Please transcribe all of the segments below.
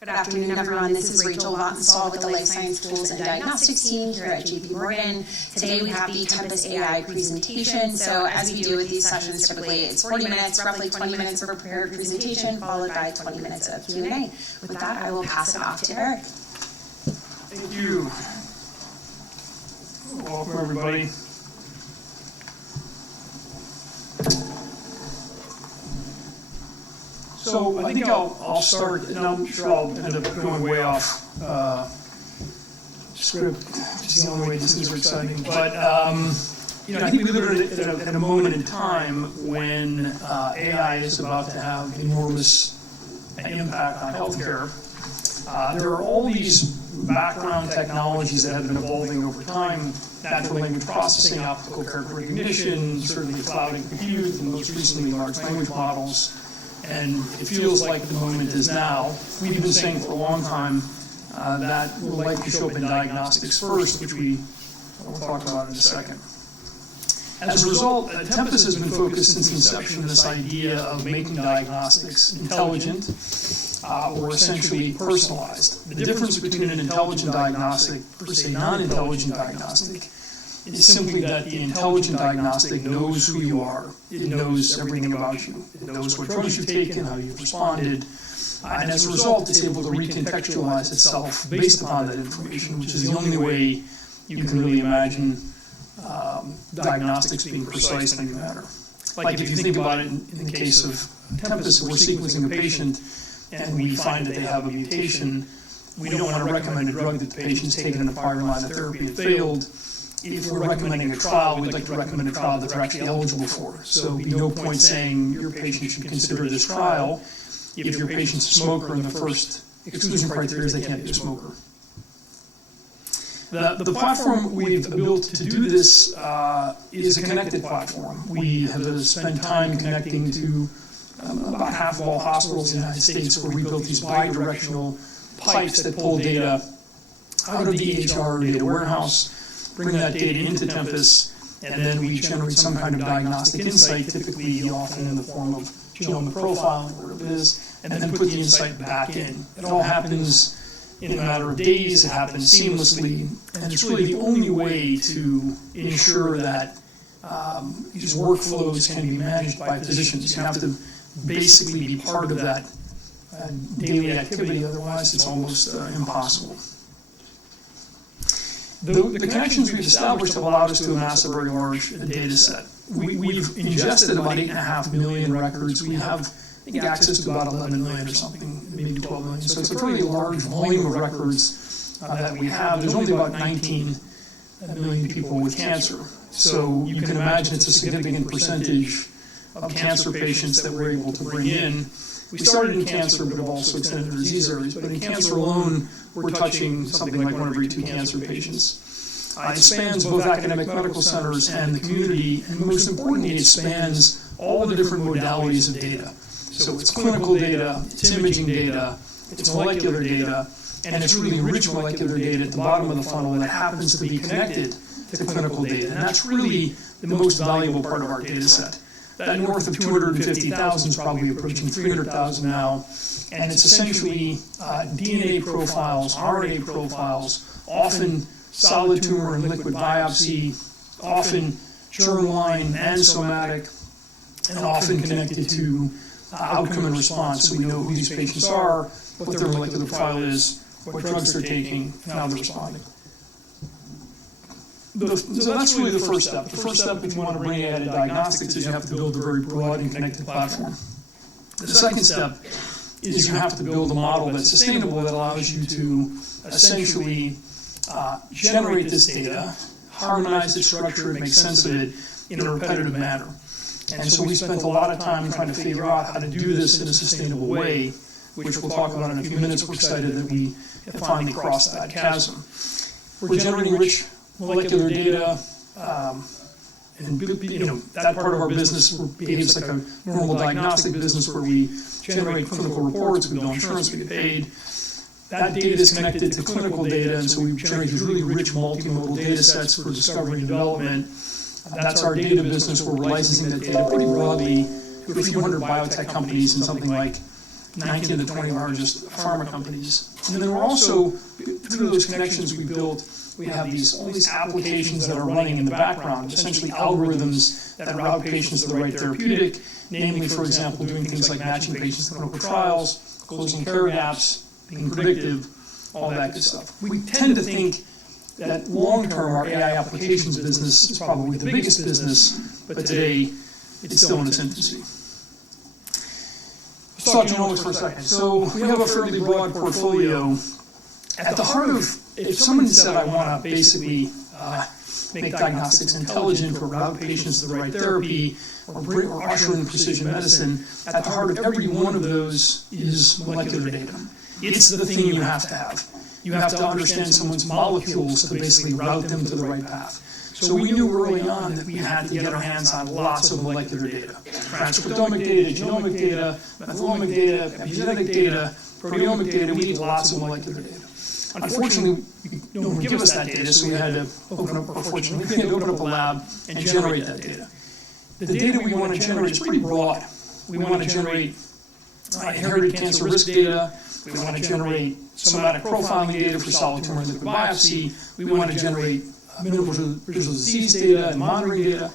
Good afternoon, everyone. This is Rachel Vattenstall with the Life Science Tools and Diagnostics team here at JP Morgan. Today we have the Tempus AI presentation. So as we do with these sessions, typically it's 40 minutes, roughly 20 minutes of a prepared presentation, followed by 20 minutes of Q&A. With that, I will pass it off to Eric. Thank you. Welcome, everybody. So I think I'll start, and I'm sure I'll end up going way off script, just the only way this is exciting. But I think we live at a moment in time when AI is about to have enormous impact on healthcare. There are all these background technologies that have been evolving over time: natural language processing, optical character recognition, certainly cloud and compute, and most recently large language models. And it feels like the moment is now. We've been saying for a long time that will likely show up in diagnostics first, which we'll talk about in a second. As a result, Tempus has been focused since the inception on this idea of making diagnostics intelligent or essentially personalized. The difference between an intelligent diagnostic versus a non-intelligent diagnostic is simply that the intelligent diagnostic knows who you are. It knows everything about you. It knows what drugs you've taken, how you've responded, and as a result, it's able to recontextualize itself based upon that information, which is the only way you can really imagine diagnostics being precise in any matter. Like if you think about it in the case of Tempus, we're sequencing a patient and we find that they have a mutation. We don't want to recommend a drug that the patient's taken in a prior line of therapy and failed. If we're recommending a trial, we'd like to recommend a trial that they're actually eligible for. So there'd be no point saying your patient should consider this trial if your patient's a smoker and the first exclusion criteria is they can't be a smoker. The platform we've built to do this is a connected platform. We have spent time connecting to about half of all hospitals in the United States, where we built these bi-directional pipes that pull data out of the EHR data warehouse, bring that data into Tempus, and then we generate some kind of diagnostic insight, typically often in the form of genomic profiling, where it is, and then put the insight back in. It all happens in a matter of days. It happens seamlessly, and it's really the only way to ensure that these workflows can be managed by physicians. You have to basically be part of that daily activity, otherwise it's almost impossible. The connections we've established have allowed us to amass a very large data set. We've ingested about 8.5 million records. We have, I think, access to about 11 million or something, maybe 12 million. So it's a fairly large volume of records that we have. There's only about 19 million people with cancer. So you can imagine it's a significant percentage of cancer patients that we're able to bring in. We started in cancer, but have also extended to disease areas. But in cancer alone, we're touching something like 1 every 2 cancer patients. It spans both academic medical centers and the community, and most importantly, it spans all the different modalities of data. So it's clinical data, it's imaging data, it's molecular data, and it's really rich molecular data at the bottom of the funnel that happens to be connected to clinical data. And that's really the most valuable part of our data set. That north of 250,000 is probably approaching 300,000 now, and it's essentially DNA profiles, RNA profiles, often solid tumor and liquid biopsy, often germline and somatic, and often connected to outcome and response, so we know who these patients are, what their molecular profile is, what drugs they're taking, and how they're responding. So that's really the first step. The first step, if you want to bring AI to diagnostics, is you have to build a very broad and connected platform. The second step is you have to build a model that's sustainable, that allows you to essentially generate this data, harmonize it, structure it, make sense of it in a repetitive manner. And so we spent a lot of time trying to figure out how to do this in a sustainable way, which we'll talk about in a few minutes. We're excited that we have finally crossed that chasm. We're generating rich molecular data, and that part of our business behaves like a normal diagnostic business, where we generate clinical reports, we bill insurance, we get paid. That data is connected to clinical data, and so we generate these really rich multimodal data sets for discovery and development. That's our data business, where we're licensing that data pretty broadly to a few hundred biotech companies and something like 19 of the 20 largest pharma companies. And then we're also, through those connections we built, we have all these applications that are running in the background, essentially algorithms that route patients to the right therapeutic, namely, for example, doing things like matching patients to clinical trials, closing care gaps, being predictive, all that good stuff. We tend to think that long-term our AI applications business is probably the biggest business, but today it's still in its infancy. Let's talk genomics for a second. So we have a fairly broad portfolio. At the heart of, if someone said, I want to basically make diagnostics intelligent or route patients to the right therapy or usher in precision medicine, at the heart of every one of those is molecular data. It's the thing you have to have. You have to understand someone's molecules to basically route them to the right path. So we knew early on that we had to get our hands on lots of molecular data. Transcriptomic data, genomic data, methylomic data, epigenetic data, proteomic data. We need lots of molecular data. Unfortunately, no one would give us that data, so we had to open up a lab and generate that data. The data we want to generate is pretty broad. We want to generate inherited cancer risk data. We want to generate somatic profiling data for solid tumor and liquid biopsy. We want to generate minimal visual disease data and monitoring data,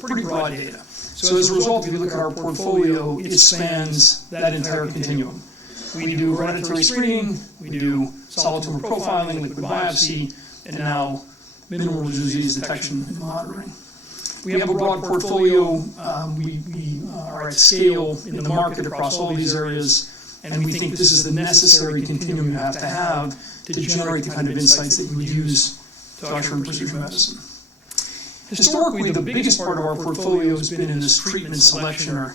pretty broad data. So as a result, if you look at our portfolio, it spans that entire continuum. We do hereditary screening, we do solid tumor profiling, liquid biopsy, and now minimal residual disease detection and monitoring. We have a broad portfolio. We are at scale in the market across all these areas, and we think this is the necessary continuum you have to generate the kind of insights that you would use to usher in precision medicine. Historically, the biggest part of our portfolio has been in this treatment selection or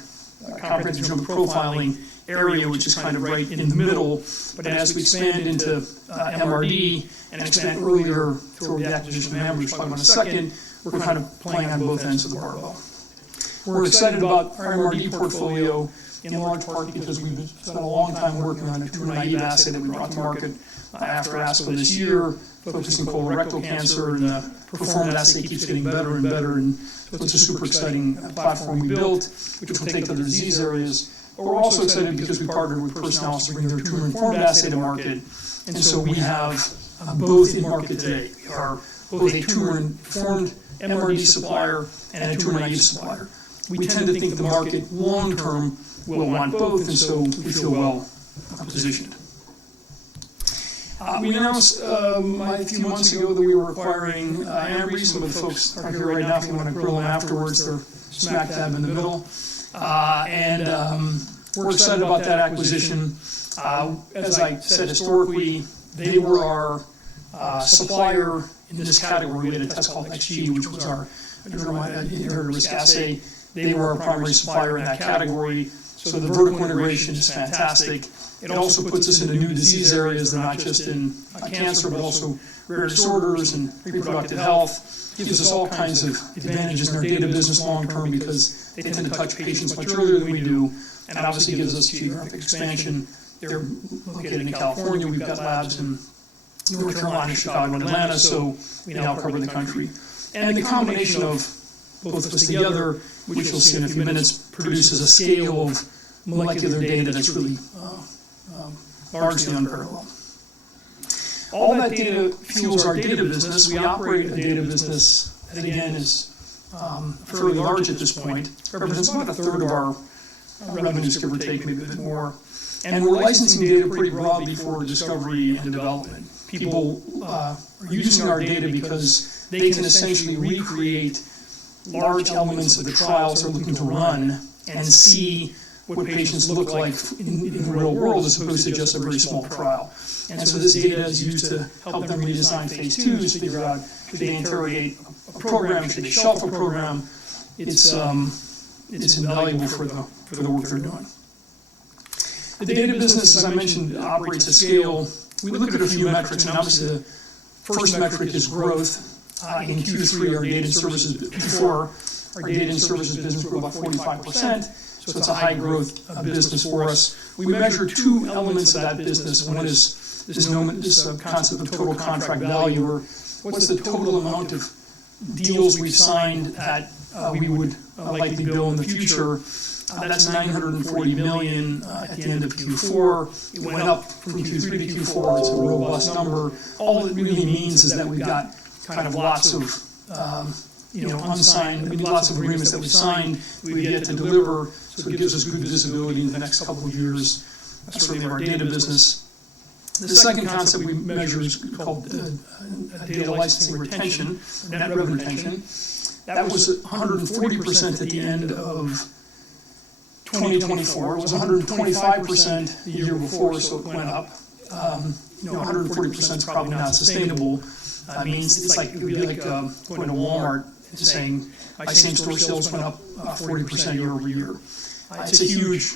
comprehensive genomic profiling area, which is kind of right in the middle. But as we expand into MRD and expand earlier through the acquisition of Ambry, which I'll talk about in a second, we're kind of playing on both ends of the barbell. We're excited about our MRD portfolio in large part because we've spent a long time working on a tumor-naive assay that we brought to market after ASCO this year, focusing on colorectal cancer, and the performance assay keeps getting better and better, and so it's a super exciting platform we built, which will take to other disease areas. But we're also excited because we partnered with Personalis to bring their tumor-informed assay to market, and so we have both in market today. We are both a tumor-informed MRD supplier and a tumor-naive supplier. We tend to think the market long-term will want both, and so we feel well positioned. We announced a few months ago that we were acquiring Ambry. Some of the folks are here right now. If you want to grill them afterwards, they're smack dab in the middle. We're excited about that acquisition. As I said, historically, they were our supplier in this category. We had a test called XG, which was our inherited risk assay. They were our primary supplier in that category. So the vertical integration is fantastic. It also puts us into new disease areas. They're not just in cancer, but also rare disorders and reproductive health. Gives us all kinds of advantages in our data business long term because they tend to touch patients much earlier than we do, and obviously gives us geographic expansion. They're located in California. We've got labs in North Carolina, Chicago, and Atlanta, so we now cover the country. And the combination of both of us together, which you'll see in a few minutes, produces a scale of molecular data that's really largely unparalleled. All that data fuels our data business. We operate a data business that, again, is fairly large at this point. Represents about a third of our revenues, give or take, maybe a bit more. And we're licensing data pretty broadly for discovery and development. People are using our data because they can essentially recreate large elements of the trials they're looking to run and see what patients look like in the real world as opposed to just a very small trial. And so this data is used to help them redesign phase 2s, figure out should they interrogate a program, should they shelf a program. It's invaluable for the work they're doing. The data business, as I mentioned, operates at scale. We look at a few metrics, and obviously the first metric is growth. In Q3, our data and services business grew about 45%, so it's a high growth business for us. We measure two elements of that business. One is this concept of total contract value, or what's the total amount of deals we've signed that we would likely bill in the future. That's 940 million at the end of Q4. It went up from Q3 to Q4. It's a robust number. All it really means is that we've got kind of lots of unsigned, lots of agreements that we've signed, we get to deliver, so it gives us good visibility in the next couple of years. That's certainly our data business. The second concept we measure is called data licensing retention, or net revenue retention. That was 140% at the end of 2024. It was 125% the year before, so it went up. 140% is probably not sustainable. It means it's like, it would be like going to Walmart and saying, my same-store sales went up 40% year over year. It's a huge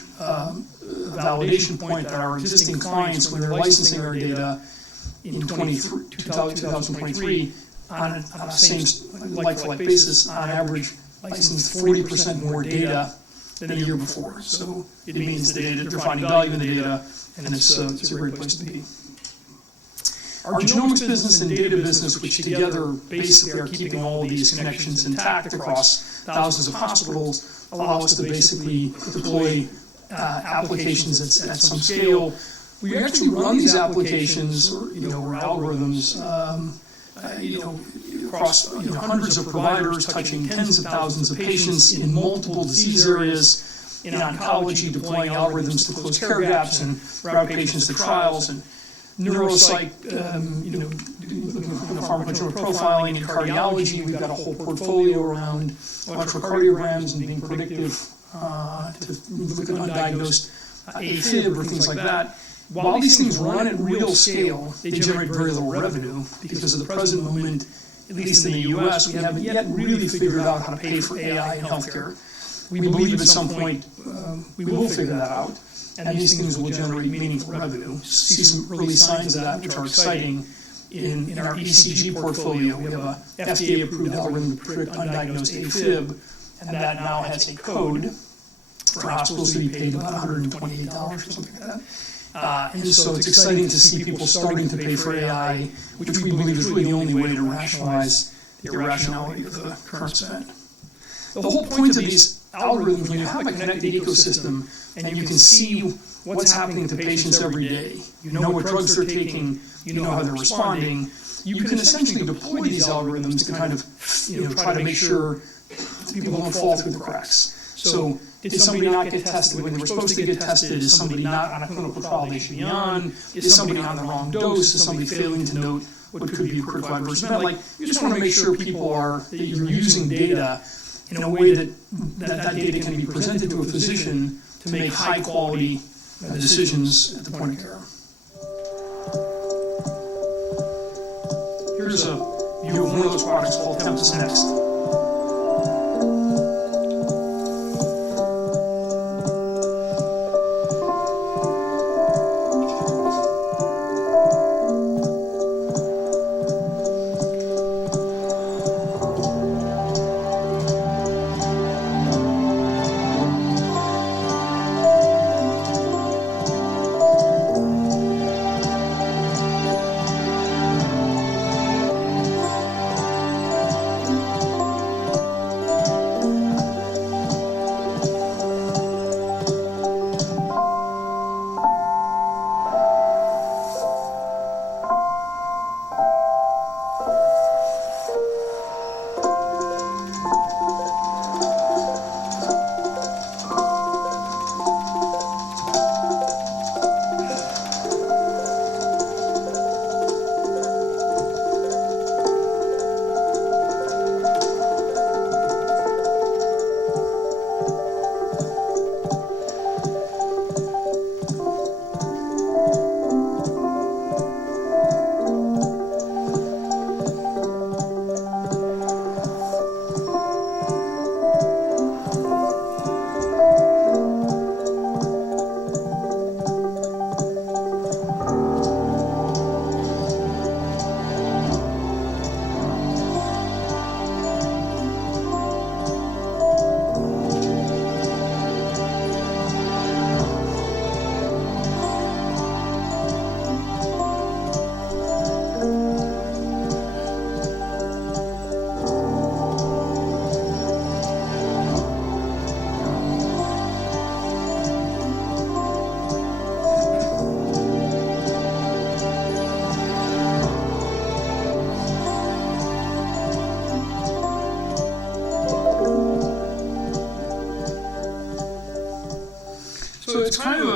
validation point that our existing clients, when they're licensing our data in 2023, on a same like-for-like basis, on average, licensed 40% more data than the year before. So it means they're finding value in the data, and it's a great place to be. Our genomics business and data business, which together basically are keeping all these connections intact across thousands of hospitals, allow us to basically deploy applications at some scale. We actually run these applications or algorithms across hundreds of providers, touching tens of thousands of patients in multiple disease areas. In oncology, deploying algorithms to close care gaps and route patients to trials, and neuropsych, pharmacogenomic profiling and cardiology. We've got a whole portfolio around electrocardiograms and being predictive to look at undiagnosed AFib or things like that. While these things run at real scale, they generate very little revenue because at the present moment, at least in the US, we haven't yet really figured out how to pay for AI in healthcare. We believe at some point we will figure that out, and these things will generate meaningful revenue. See some early signs of that, which are exciting. In our ECG portfolio, we have a FDA-approved algorithm to predict undiagnosed AFib, and that now has a code for hospitals to be paid about $128 or something like that. And so it's exciting to see people starting to pay for AI, which we believe is really the only way to rationalize the irrationality of the current spend. The whole point of these algorithms, when you have a connected ecosystem and you can see what's happening to patients every day, you know what drugs they're taking, you know how they're responding, you can essentially deploy these algorithms to kind of try to make sure people don't fall through the cracks. So did somebody not get tested when they were supposed to get tested? Is somebody not on a clinical trial they should be on? Is somebody on the wrong dose? Is somebody failing to note what could be a critical adverse event? Like, you just want to make sure that you're using data in a way that data can be presented to a physician to make high-quality decisions at the point of care. Here's a view of one of those products called TEMPUS Next.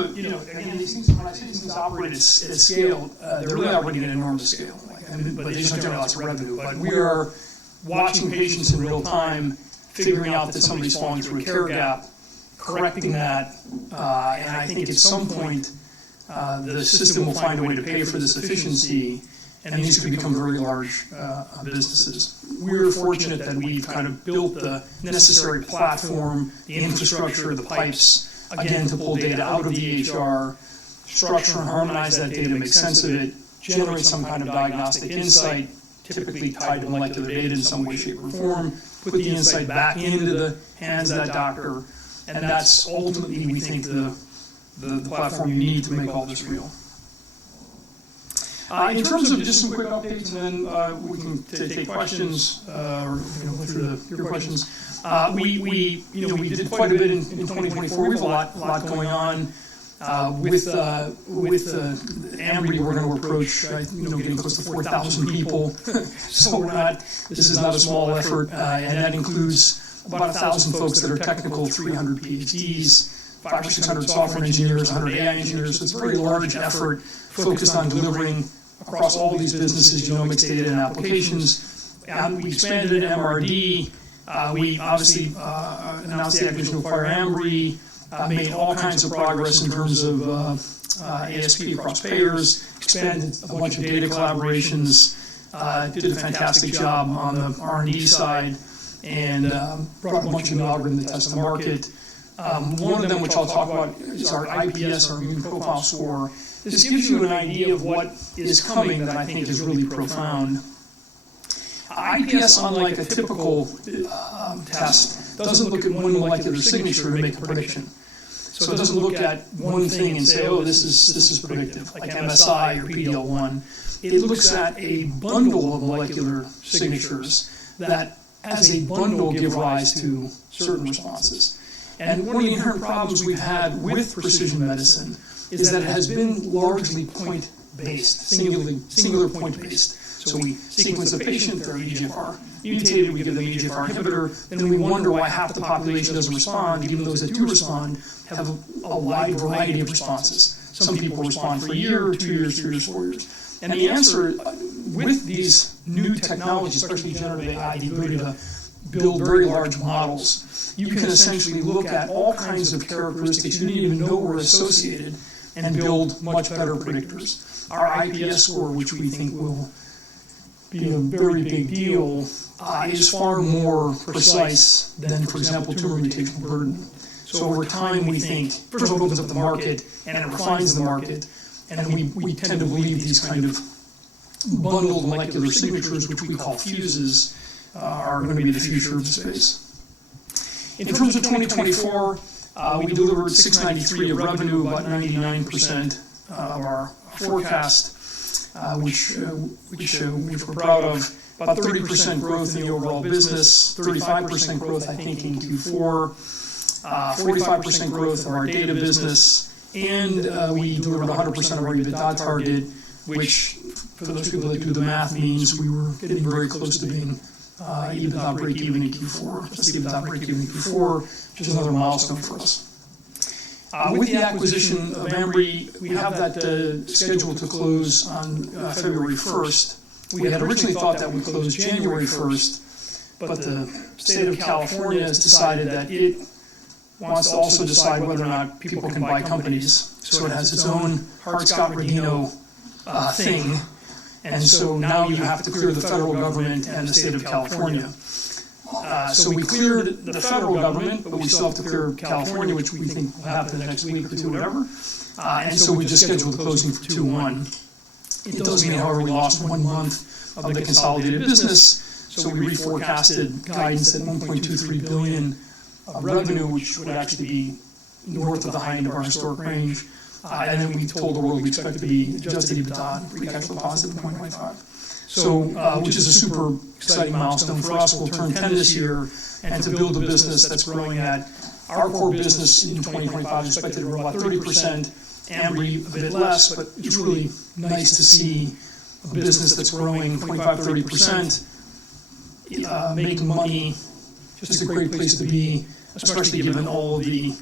again, these things, when I say these things operate at scale, they're really operating at enormous scale. But they just don't generate lots of revenue. But we are watching patients in real time, figuring out that somebody's falling through a care gap, correcting that, and I think at some point the system will find a way to pay for this efficiency, and these could become very large businesses. We're fortunate that we've kind of built the necessary platform, the infrastructure, the pipes, again, to pull data out of the EHR, structure and harmonize that data, make sense of it, generate some kind of diagnostic insight, typically tied to molecular data in some way, shape, or form, put the insight back into the hands of that doctor, and that's ultimately, we think, the platform you need to make all this real. In terms of just some quick updates, and then we can take questions, or go through your questions. We did quite a bit in 2024. We have a lot going on. With Ambry, we're going to approach, getting close to 4,000 people. So this is not a small effort, and that includes about 1,000 folks that are technical, 300 PhDs, 500 or 600 software engineers, 100 AI engineers. So it's a very large effort focused on delivering across all these businesses genomics data and applications. We expanded into MRD. We obviously announced the acquisition of Ambry. Made all kinds of progress in terms of ASP across payers, expanded a bunch of data collaborations, did a fantastic job on the R&D side, and brought a bunch of new algorithms to test the market. One of them, which I'll talk about, is our IPS, our immune profile score. This gives you an idea of what is coming that I think is really profound. IPS, unlike a typical test, doesn't look at one molecular signature to make a prediction. So it doesn't look at one thing and say, oh, this is predictive, like MSI or PD-L1. It looks at a bundle of molecular signatures that, as a bundle, give rise to certain responses. And one of the inherent problems we've had with precision medicine is that it has been largely point-based, singular point-based. So we sequence a patient, they're EGFR mutated, we give them EGFR inhibitor, then we wonder why half the population doesn't respond, even those that do respond have a wide variety of responses. Some people respond for a year, 2 years, 3 years, 4 years. And the answer, with these new technologies, especially generative AI, the ability to build very large models, you can essentially look at all kinds of characteristics you didn't even know were associated and build much better predictors. Our IPS score, which we think will be a very big deal, is far more precise than, for example, tumor mutational burden. So over time, we think, first of all, it opens up the market, and it refines the market, and we tend to believe these kind of bundled molecular signatures, which we call fuses, are going to be the future of the space. In terms of 2024, we delivered $693 of revenue, about 99% of our forecast, which we're proud of. About 30% growth in the overall business, 35% growth, I think, in Q4, 45% growth of our data business, and we delivered 100% of our EBITDA target, which, for those people that do the math, means we were getting very close to being EBITDA break-even in Q4, just EBITDA break-even in Q4, which is another milestone for us. With the acquisition of Ambry, we have that scheduled to close on February 1st. We had originally thought that would close January 1st, but the state of California has decided that it wants to also decide whether or not people can buy companies. So it has its own Hart-Scott-Rodino thing, and so now you have to clear the federal government and the state of California. So we cleared the federal government, but we still have to clear California, which we think will happen the next week or two, whatever. And so we just scheduled the closing for 2/1. It does mean, however, we lost 1 month of the consolidated business, so we reforecasted guidance at $1.23 billion of revenue, which would actually be north of the high end of our historic range. And then we told the world we expect to be adjusted EBITDA and free cash flow positive in 2025. So, which is a super exciting milestone for us. We'll turn 10 this year, and to build a business that's growing at our core business in 2025 is expected to grow about 30%, Ambry a bit less, but it's really nice to see a business that's growing 25-30%, making money, just a great place to be, especially given all of the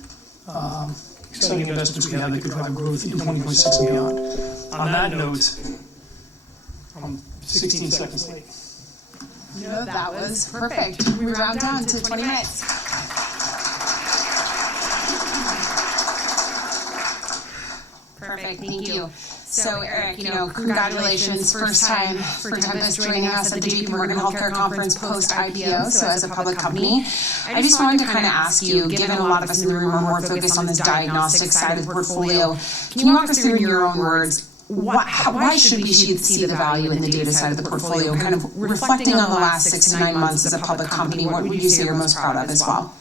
exciting investments we have that could drive growth in 2026 and beyond. On that note, I'm 16 seconds late. No, that was perfect. We round down to 20 minutes. Perfect, thank you. So Eric, congratulations, first time for Tempus joining us at the JP Morgan Healthcare Conference post-IPO, so as a public company. I just wanted to kind of ask you, given a lot of us in the room are more focused on this diagnostic side of the portfolio, can you walk us through in your own words, why should we see the value in the data side of the portfolio? Kind of reflecting on the last 6 to 9 months as a public company, what would you say you're most proud of as well?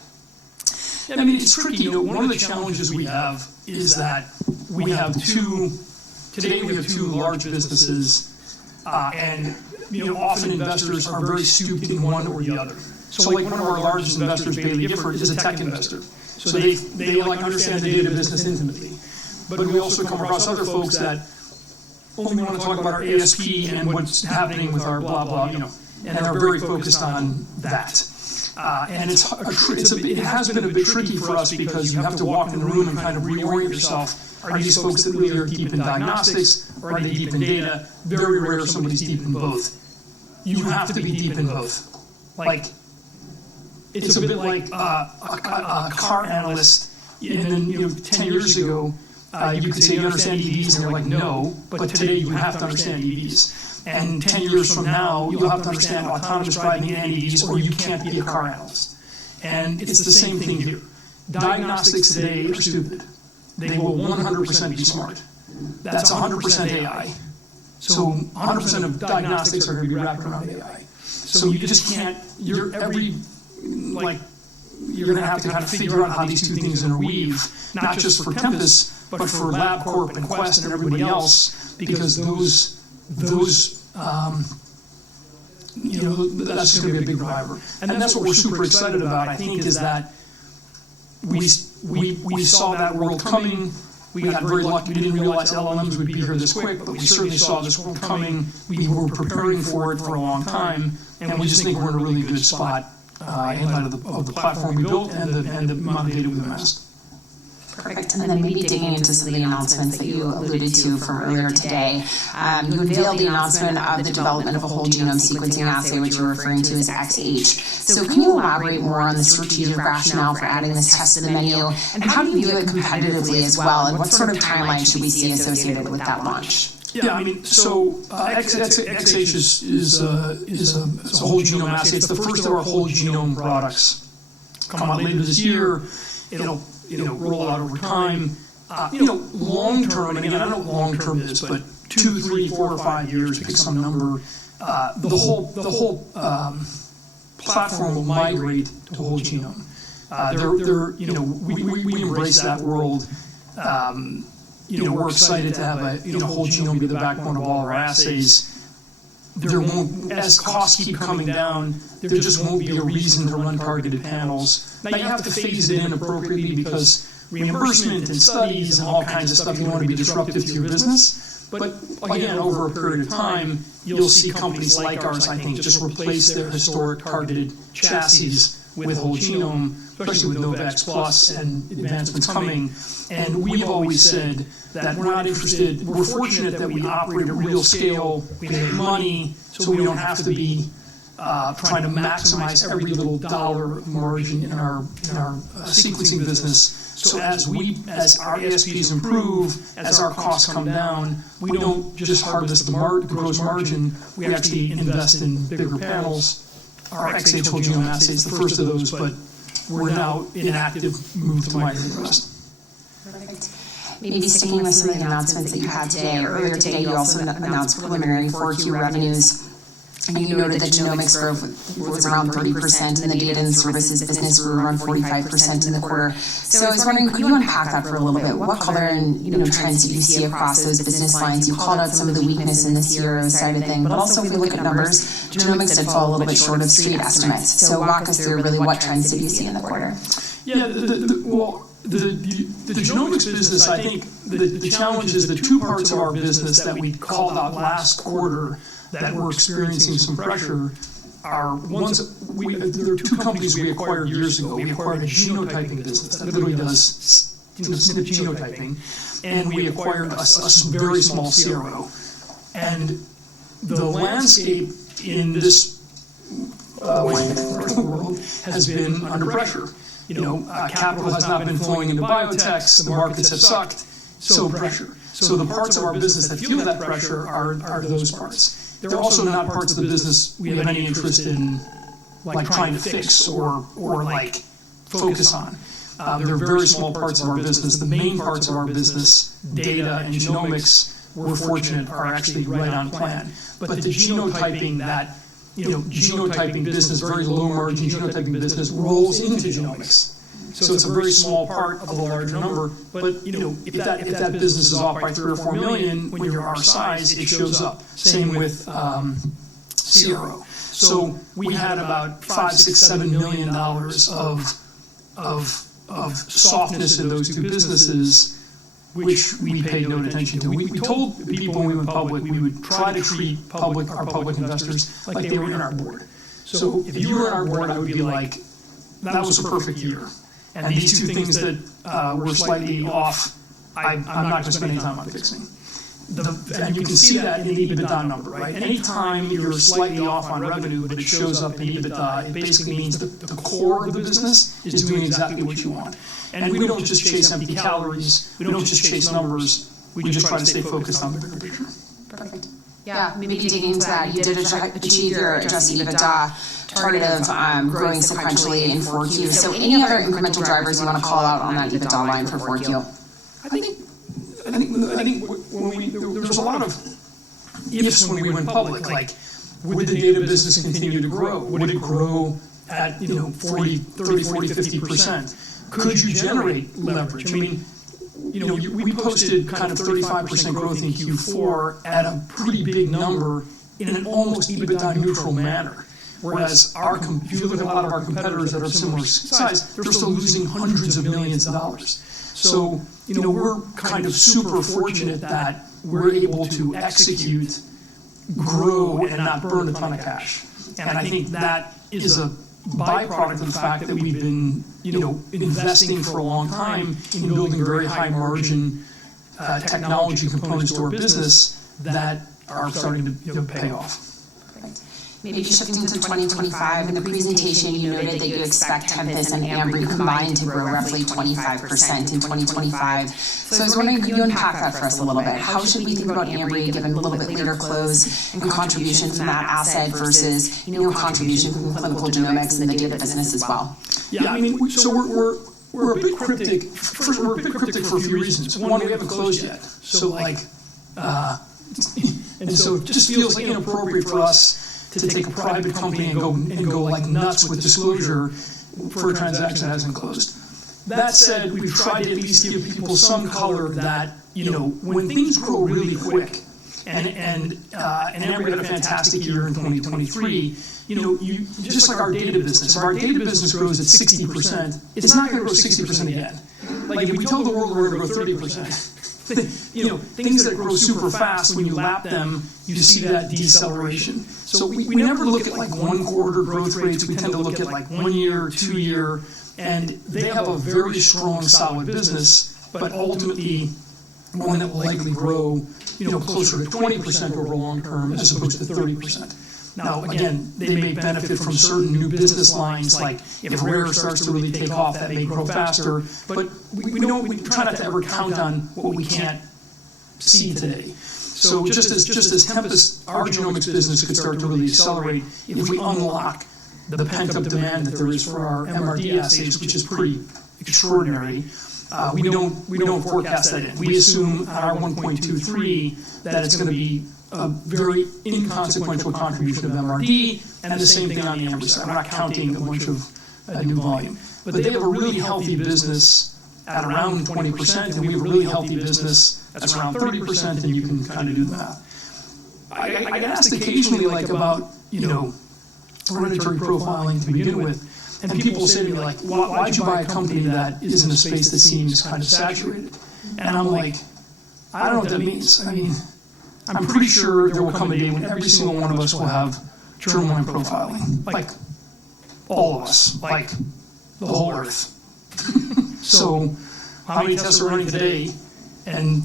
Yeah, I mean, it's tricky. One of the challenges we have is that we have two large businesses, and often investors are very stooped in one or the other. So like one of our largest investors, Bailey Gifford, is a tech investor. So they like understand the data business intimately. But we also come across other folks that only want to talk about our ASP and what's happening with our blah blah, and are very focused on that. And it has been a bit tricky for us because you have to walk in the room and kind of reorient yourself. Are these folks that really are deep in diagnostics, or are they deep in data? Very rare somebody's deep in both. You have to be deep in both. Like, it's a bit like a car analyst, and then 10 years ago, you could say you understand EVs, and they're like, no, but today you have to understand EVs. And 10 years from now, you'll have to understand autonomous driving and EVs, or you can't be a car analyst. And it's the same thing here. Diagnostics today are stupid. They will 100% be smart. That's 100% AI. So 100% of diagnostics are going to be wrapped around AI. So you just can't, you're going to have to kind of figure out how these two things interweave, not just for Tempus, but for LabCorp and Quest and everybody else, because that's just going to be a big driver. And that's what we're super excited about, I think, is that we saw that world coming. We got very lucky. We didn't realize LLMs would be here this quick, but we certainly saw this world coming. We were preparing for it for a long time, and we just think we're in a really good spot in light of the platform we built and the amount of data we've amassed. Perfect. And then maybe digging into some of the announcements that you alluded to from earlier today. You unveiled the announcement of the development of a whole genome sequencing assay, which you're referring to as XH. So can you elaborate more on the strategic rationale for adding this test to the menu? And how do you view it competitively as well? And what sort of timeline should we see associated with that launch? Yeah, I mean, so XH is a whole genome assay. It's the first of our whole genome products. Come out later this year. It'll roll out over time. Long term, and again, I don't know what long term is, but 2, 3, 4, or 5 years, pick some number. The whole platform will migrate to whole genome. We embrace that world. We're excited to have a whole genome be the backbone of all our assays. There won't, as costs keep coming down, there just won't be a reason to run targeted panels. Now you have to phase it in appropriately because reimbursement and studies and all kinds of stuff, you want to be disruptive to your business. But again, over a period of time, you'll see companies like ours, I think, just replace their historic targeted chassis with whole genome, especially with Novax Plus and advancements coming. And we've always said that we're not interested, we're fortunate that we operate at real scale, we make money, so we don't have to be trying to maximize every little dollar margin in our sequencing business. So as our ASPs improve, as our costs come down, we don't just harvest the gross margin, we actually invest in bigger panels. Our XH whole genome assay is the first of those, but we're now in an active move to migrate the rest. Perfect. Maybe sticking with some of the announcements that you had today. Earlier today, you also announced preliminary 4Q revenues. And you noted that genomics growth was around 30%, and the data and services business grew around 45% in the quarter. So I was wondering, could you unpack that for a little bit? What color and trends do you see across those business lines? You called out some of the weakness in the CRO side of thing, but also if we look at numbers, genomics did fall a little bit short of street estimates. So walk us through really what trends did you see in the quarter? Yeah, the genomics business, I think the challenge is the two parts of our business that we called out last quarter that we're experiencing some pressure are there are two companies we acquired years ago. We acquired a genotyping business that literally does SNP genotyping, and we acquired a very small CRO. And the landscape in this part of the world has been under pressure. Capital has not been flowing into biotechs, the markets have sucked, so pressure. So the parts of our business that feel that pressure are those parts. They're also not parts of the business we have any interest in, like trying to fix or like focus on. They're very small parts of our business. The main parts of our business, data and genomics, we're fortunate are actually right on plan. But the genotyping genotyping business, very low margin genotyping business, rolls into genomics. So it's a very small part of a larger number. But if that business is off by 3 or 4 million, when you're our size, it shows up. Same with CRO. So we had about $5, $6, $7 million of softness in those two businesses, which we paid no attention to. We told people when we went public we would try to treat our public investors like they were in our board. So if you were in our board, I would be like, that was a perfect year. And these two things that were slightly off, I'm not going to spend any time on fixing. And you can see that in the EBITDA number, right? Anytime you're slightly off on revenue, but it shows up in EBITDA, it basically means that the core of the business is doing exactly what you want. And we don't just chase empty calories, we don't just chase numbers, we just try to stay focused on the bigger picture. Perfect. Yeah, maybe digging into that, you did achieve your adjusted EBITDA target of growing sequentially in 4Q. So any other incremental drivers you want to call out on that EBITDA line for 4Q? I think when there was a lot of ifs when we went public, like, would the data business continue to grow? Would it grow at 30, 40, 50%? Could you generate leverage? I mean, we posted kind of 35% growth in Q4 at a pretty big number in an almost EBITDA neutral manner. Whereas if you look at a lot of our competitors that are similar size, they're still losing hundreds of millions of dollars. So, we're kind of super fortunate that we're able to execute, grow, and not burn a ton of cash. And I think that is a byproduct of the fact that we've been, investing for a long time in building very high margin technology components to our business that are starting to pay off. Maybe shifting to 2025, in the presentation you noted that you expect Tempus and Ambry combined to grow roughly 25% in 2025. So I was wondering, could you unpack that for us a little bit? How should we think about Ambry given a little bit later close and contribution from that asset versus contribution from clinical genomics and the data business as well? Yeah, I mean, so we're a bit cryptic. First, we're a bit cryptic for a few reasons. One, we haven't closed yet, so and so it just feels like inappropriate for us to take a private company and go like nuts with disclosure for a transaction that hasn't closed. That said, we've tried to at least give people some color that when things grow really quick, and Ambry had a fantastic year in 2023. You just like our data business. If our data business grows at 60%, it's not going to grow 60% again. Like if we told the world we're going to grow 30%. Things that grow super fast, when you lap them, you see that deceleration. So we never look at like 1 quarter growth rates. We tend to look at like 1 year, 2 year, and they have a very strong, solid business, but ultimately one that will likely grow, closer to 20% over long term as opposed to 30%. Now, again, they may benefit from certain new business lines, like if rare starts to really take off, that may grow faster. But we try not to ever count on what we can't see today. So just as Tempus, our genomics business could start to really accelerate if we unlock the pent-up demand that there is for our MRD assays, which is pretty extraordinary. We don't forecast that in. We assume on our 1.23 that it's going to be a very inconsequential contribution of MRD, and the same thing on the Ambry side. We're not counting a bunch of new volume. But they have a really healthy business at around 20%, and we have a really healthy business that's around 30%, and you can kind of do the math. I get asked occasionally about, hereditary profiling to begin with, and people say to me, like, why'd you buy a company that is in a space that seems kind of saturated? And I'm like, I don't know what that means. I mean, I'm pretty sure there will come a day when every single one of us will have germline profiling. Like, all of us. Like, the whole earth. So, how many tests are running today, and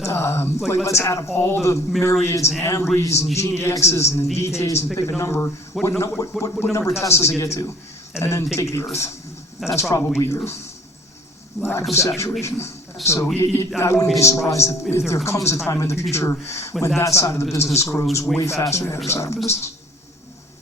let's add up all the myriads and Ambries and GeneXs and VTAs and pick a number. What number of tests does it get to? And then take the Earth. That's probably your lack of saturation. So I wouldn't be surprised if there comes a time in the future when that side of the business grows way faster than the other side of the business.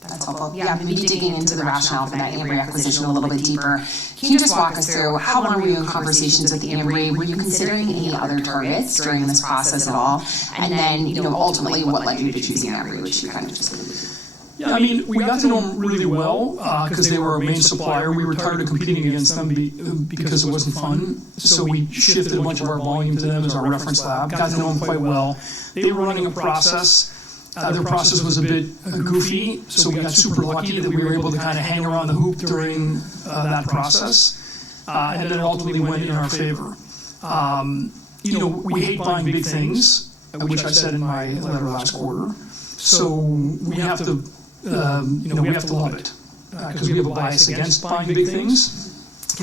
That's helpful. Yeah, maybe digging into the rationale for that Ambry acquisition a little bit deeper. Can you just walk us through how long were you in conversations with Ambry? Were you considering any other targets during this process at all? And then, ultimately, what led you to choosing Ambry, which you kind of just alluded to? Yeah, I mean, we got to know them really well because they were our main supplier. We were tired of competing against them because it wasn't fun. So we shifted a bunch of our volume to them as our reference lab. Got to know them quite well. They were running a process. Their process was a bit goofy, so we got super lucky that we were able to kind of hang around the hoop during that process, and then it ultimately went in our favor. We hate buying big things, which I said in my letter last quarter. So we have to, we have to love it because we have a bias against buying big things,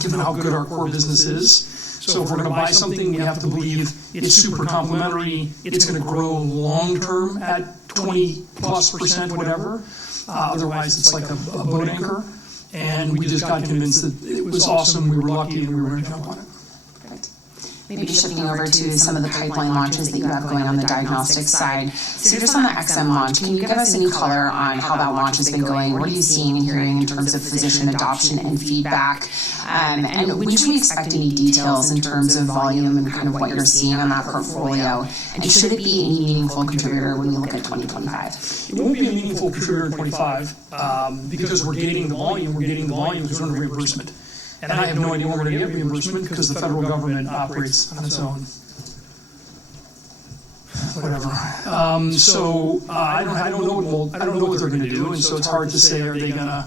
given how good our core business is. So if we're going to buy something, we have to believe it's super complementary, it's going to grow long-term at 20+%, whatever. Otherwise, it's like a boat anchor. And we just got convinced that it was awesome, we were lucky, and we were going to jump on it. Perfect. Maybe shifting over to some of the pipeline launches that you have going on the diagnostic side. So just on the XM launch, can you give us any color on how that launch has been going? What are you seeing and hearing in terms of physician adoption and feedback? And when should we expect any details in terms of volume and kind of what you're seeing on that portfolio? And should it be any meaningful contributor when we look at 2025? It won't be a meaningful contributor in 25 because we're getting the volume because we're under reimbursement. And I have no idea when we're going to get reimbursement because the federal government operates on its own. Whatever. I don't know what they're going to do, and so it's hard to say. Are they going to?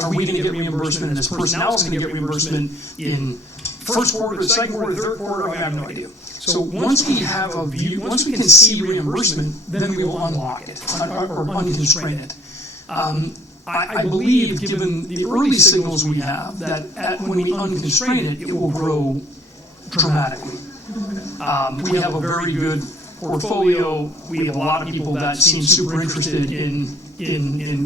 Are we going to get reimbursement, and this person else going to get reimbursement in first quarter, second quarter, third quarter? I have no idea. So once we have a view, once we can see reimbursement, then we will unlock it or unconstrain it. I believe, given the early signals we have, that when we unconstrain it, it will grow dramatically. We have a very good portfolio. We have a lot of people that seem super interested in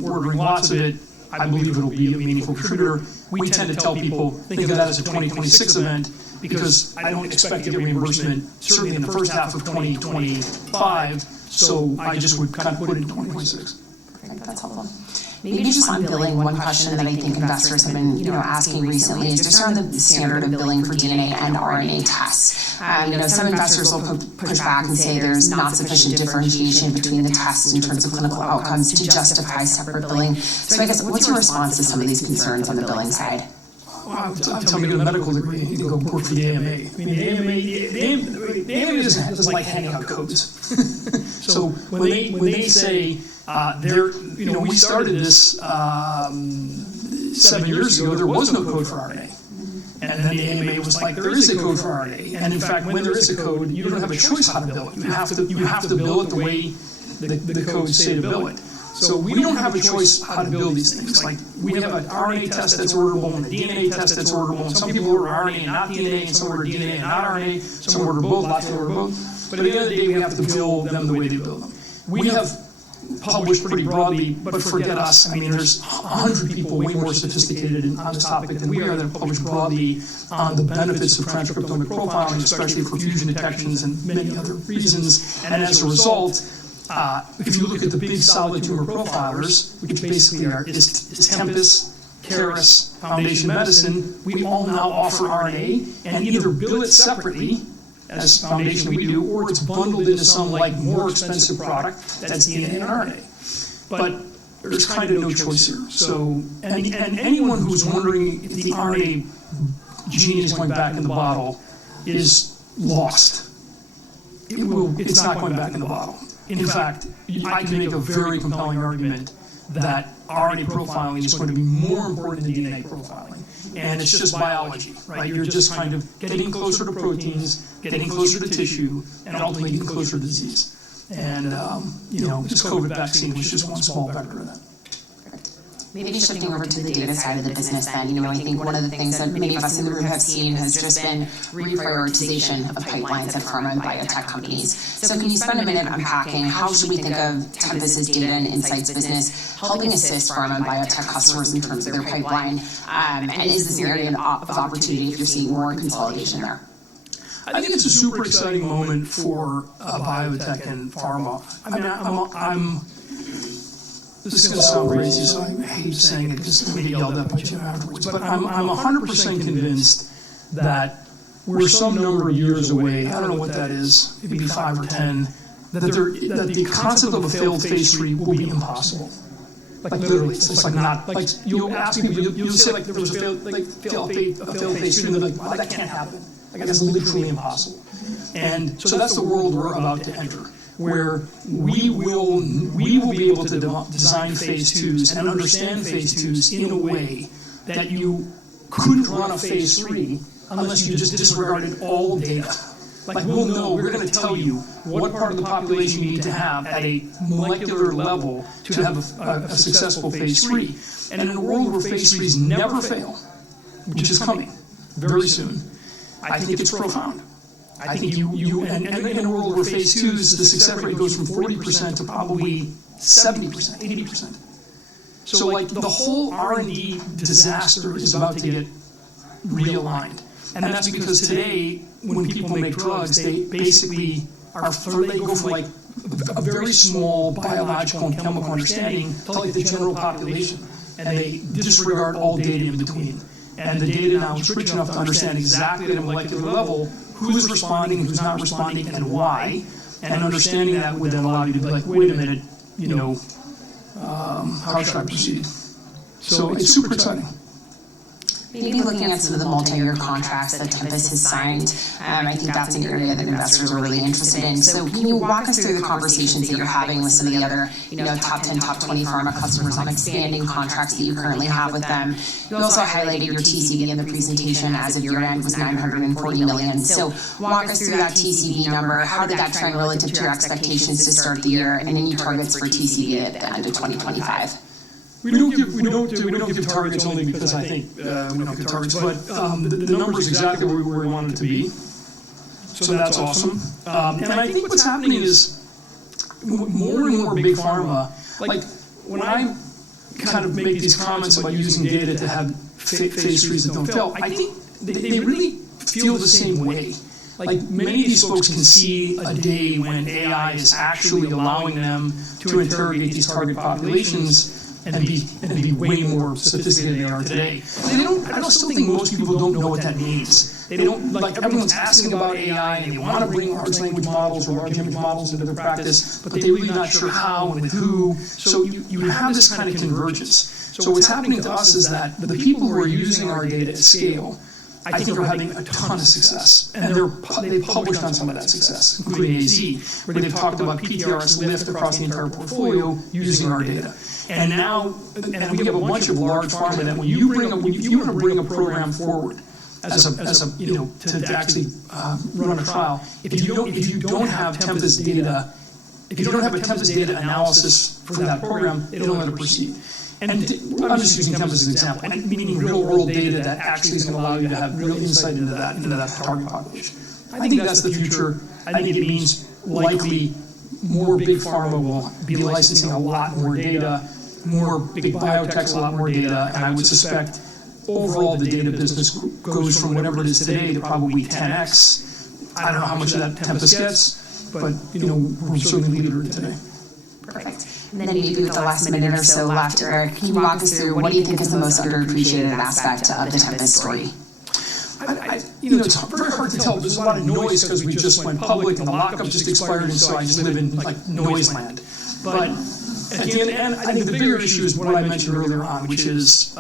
ordering lots of it. I believe it'll be a meaningful contributor. We tend to tell people, think of that as a 2026 event, because I don't expect to get reimbursement, certainly in the first half of 2025, so I just would kind of put it in 2026. Perfect, that's helpful. Maybe just on billing, one question that I think investors have been, asking recently is just on the standard of billing for DNA and RNA tests. Some investors will push back and say there's not sufficient differentiation between the tests in terms of clinical outcomes to justify separate billing. So I guess, what's your response to some of these concerns on the billing side? Well, tell me to get a medical degree, you can go work for the AMA. I mean, the AMA doesn't like handing out codes. So when they say we started this 7 years ago, there was no code for RNA. And then the AMA was like, there is a code for RNA. And in fact, when there is a code, you don't have a choice how to bill it. You have to bill it the way the codes say to bill it. So we don't have a choice how to build these things. Like, we have an RNA test that's orderable and a DNA test that's orderable. And some people order RNA and not DNA, and some order DNA and not RNA. Some order both, lots order both. But at the end of the day, we have to bill them the way they bill them. We have published pretty broadly, but forget us. I mean, there's 100 people way more sophisticated on this topic than we are that have published broadly on the benefits of transcriptomic profiling, especially for fusion detections and many other reasons. And as a result, if you look at the big solid tumor profilers, which basically is Tempus, Caris, Foundation Medicine, we all now offer RNA and either bill it separately, as Foundation we do, or it's bundled into some more expensive product that's DNA and RNA. But there's kind of no choice here. So, and anyone who's wondering if the RNA gene is going back in the bottle is lost. It's not going back in the bottle. In fact, I can make a very compelling argument that RNA profiling is going to be more important than DNA profiling. And it's just biology, right? You're just kind of getting closer to proteins, getting closer to tissue, and ultimately getting closer to disease. And, this COVID vaccine was just one small vector of that. Maybe shifting over to the data side of the business then, I think one of the things that many of us in the room have seen has just been reprioritization of pipelines at pharma and biotech companies. So can you spend a minute unpacking how should we think of Tempus's data and insights business helping assist pharma and biotech customers in terms of their pipeline? And is this an area of opportunity if you're seeing more consolidation there? I think it's a super exciting moment for biotech and pharma. This is going to sound crazy, so I hate saying it because we get yelled at by Jim afterwards, but I'm 100% convinced that we're some number of years away, I don't know what that is, maybe 5 or 10, that the concept of a failed phase 3 will be impossible. Like literally, it's like not, like you'll ask people, you'll say like there was a failed phase 3, and they're like, wow, that can't happen. Like that's literally impossible. And so that's the world we're about to enter, where we will be able to design phase 2s and understand phase 2s in a way that you couldn't run a phase 3 unless you just disregarded all data. Like we'll know, we're going to tell you what part of the population you need to have at a molecular level to have a successful phase 3. And in a world where phase 3s never fail, which is coming very soon, I think it's profound. I think and in a world where phase 2s, the success rate goes from 40% to probably 70%, 80%. So like the whole R&D disaster is about to get realigned. And that's because today, when people make drugs, they basically they go from like a very small biological and chemical understanding to like the general population. And they disregard all data in between. And the data now is rich enough to understand exactly at a molecular level who's responding, who's not responding, and why. And understanding that would then allow you to be like, wait a minute, how should I proceed? So it's super exciting. Maybe looking at some of the multi-year contracts that Tempus has signed, I think that's an area that investors are really interested in. So can you walk us through the conversations that you're having with some of the other, top 10, top 20 pharma customers on expanding contracts that you currently have with them? You also highlighted your TCV in the presentation as of year-end was $940 million. So walk us through that TCV number. How did that trend relative to your expectations to start the year, and any targets for TCV at the end of 2025? We don't give targets only because I think we don't give targets, but the number is exactly where we want it to be. So that's awesome. And I think what's happening is more and more big pharma, like when I kind of make these comments about using data to have phase 3s that don't fail, I think they really feel the same way. Like many of these folks can see a day when AI is actually allowing them to interrogate these target populations and be way more sophisticated than they are today. I still think most people don't know what that means. They don't, like everyone's asking about AI and they want to bring large language models or large image models into their practice, but they're really not sure how and with who. So you have this kind of convergence. So what's happening to us is that the people who are using our data at scale, I think are having a ton of success. And they've published on some of that success, including AZ, where they've talked about PTRS lift across the entire portfolio using our data. And now, and we have a bunch of large pharma that when you want to bring a program forward as a to actually run a trial, if you don't have Tempus data, if you don't have a Tempus data analysis for that program, they don't let it proceed. And I'm just using Tempus as an example, and meaning real world data that actually is going to allow you to have real insight into that target population. I think that's the future. I think it means likely more big pharma will be licensing a lot more data, more big biotechs a lot more data, and I would suspect overall the data business goes from whatever it is today to probably 10x. I don't know how much of that Tempus gets, but we're certainly leader today. Perfect. And then maybe with the last minute or so left, Eric, can you walk us through what do you think is the most underappreciated aspect of the Tempus story? It's very hard to tell. There's a lot of noise because we just went public and the lockup just expired, and so I just live in like noise land. But at the end, I think the bigger issue is what I mentioned earlier on, which is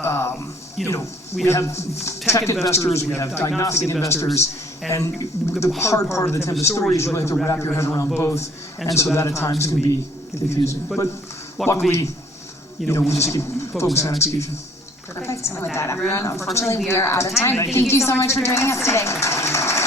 we have tech investors, we have diagnostic investors, and the hard part of the Tempus story is really to wrap your head around both, and so that at times can be confusing. But luckily, we just keep focusing on execution. Perfect. And with that, everyone, unfortunately, we are out of time. Thank you so much for joining us today.